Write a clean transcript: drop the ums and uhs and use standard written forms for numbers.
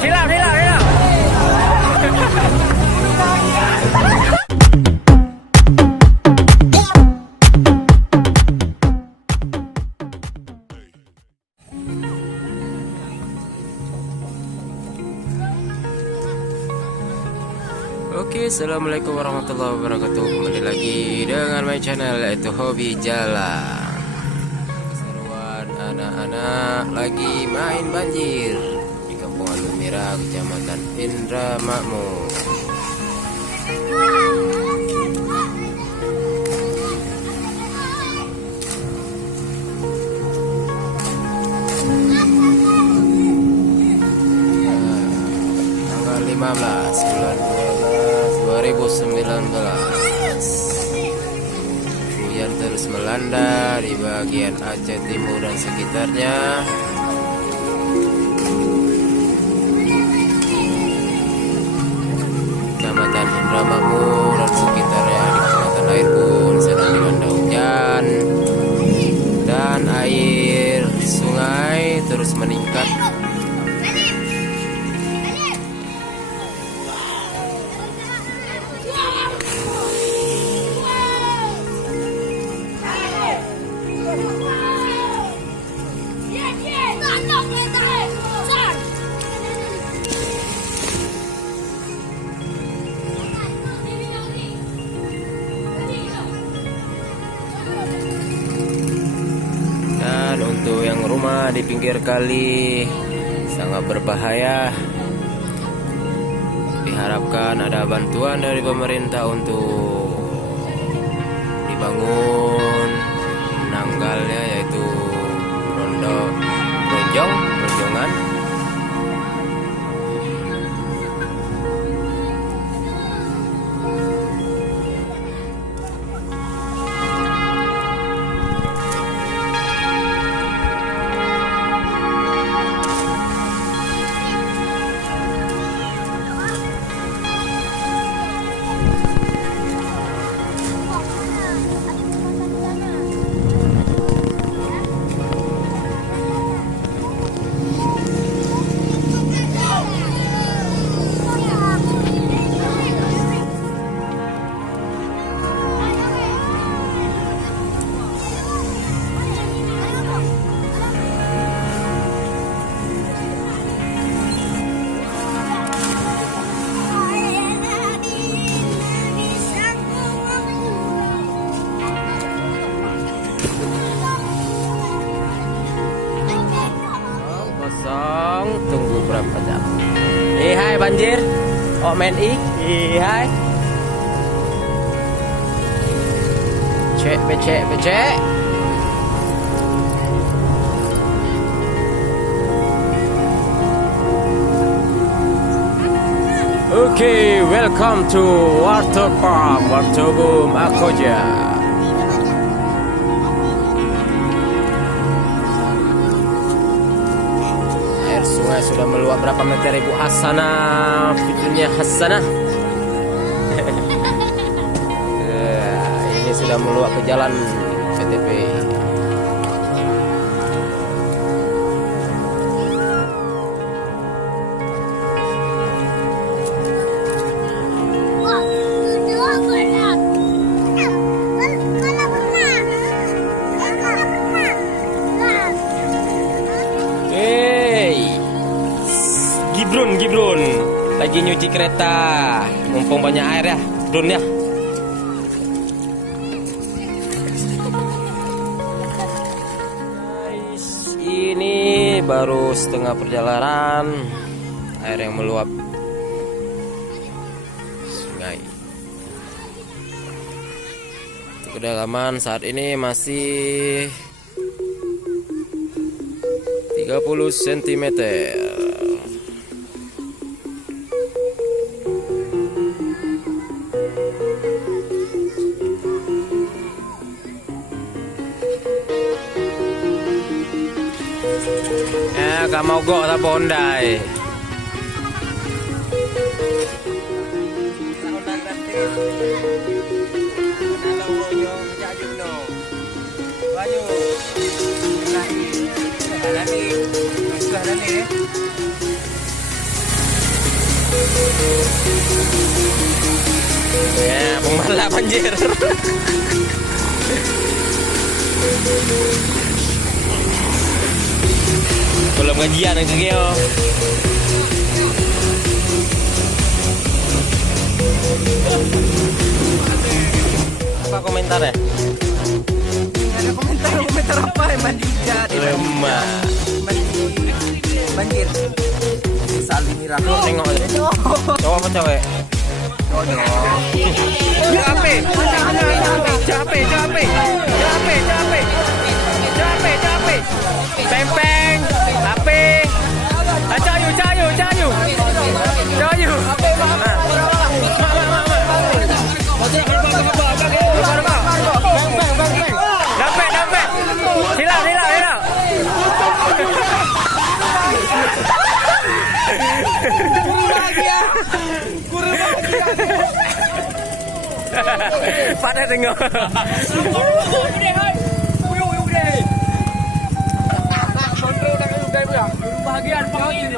Silap. Oke, assalamualaikum warahmatullahi wabarakatuh. Kembali lagi dengan my channel, yaitu Hobi Jalan. Keseruan anak-anak lagi main banjir di Kampung Alumira, Kecamatan Indramakmur. Tanggal 15 bulan 2019, hujan terus melanda di bagian Aceh Timur dan sekitarnya. Kecamatan Indramakmur dan sekitarnya di Kecamatan Air pun sedang dilanda hujan, dan air sungai terus meningkat. Untuk yang rumah di pinggir kali sangat berbahaya. Diharapkan ada bantuan dari pemerintah untuk dibangun penanggalnya, yaitu ronjongan. Tunggu berapa jam? Hai banjir. Oh main hai. Becek. Okay, welcome to Water Park Wartobum Akoja. Sungai sudah meluap berapa meter, Ibu Hasanah? Videonya Hasanah. Ini sudah meluap ke jalan PTP. Gibrun lagi nyuci kereta, mumpung banyak air ya, drone ya. Guys, ini baru setengah perjalanan, air yang meluap sungai. Kedalaman saat ini masih 30 cm. Gak mau gok tak bondai. Ya, pembalap banjir. Belum gajian yang kegeo. Apa komentarnya? Ada komentar apa yang banjir? Lemah. Banjir. Saling mirah. Tengok aja. Cowok apa cewek? Capek. Peng. Ape. Cayu. Dapat. Hilang. Kurang bahagia. Pada tengok. Bahagian 40